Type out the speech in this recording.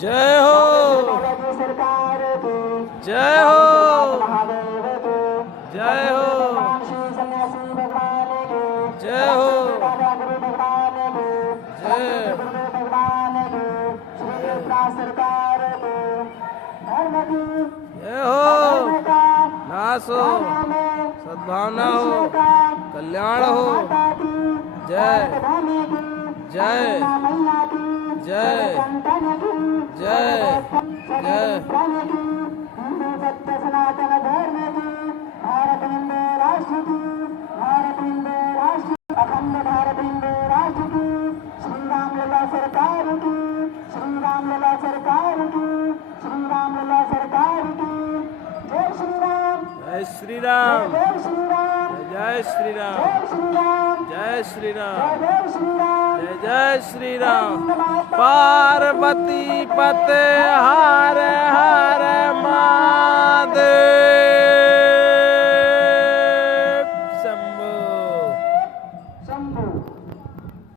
जय हो, जय हो, जय हो, जय हो, नाश हो, सद्भावना हो, कल्याण हो। जय जय जय जय जय हिंदू सत्य सनातन धर्म की, भारत हिंदू राष्ट्र की, भारत हिंदू राष्ट्र, अखंड भारत हिंदू राष्ट्र की, श्री राम लला सरकार की, श्री राम लला सरकार की, श्री राम लला सरकार की। जय श्री राम, जय श्री राम, जय श्री राम, जय श्री राम, जय श्री राम, जय श्री राम, जय श्री राम, जय श्री राम। पार्वती पते हर हर महादेव।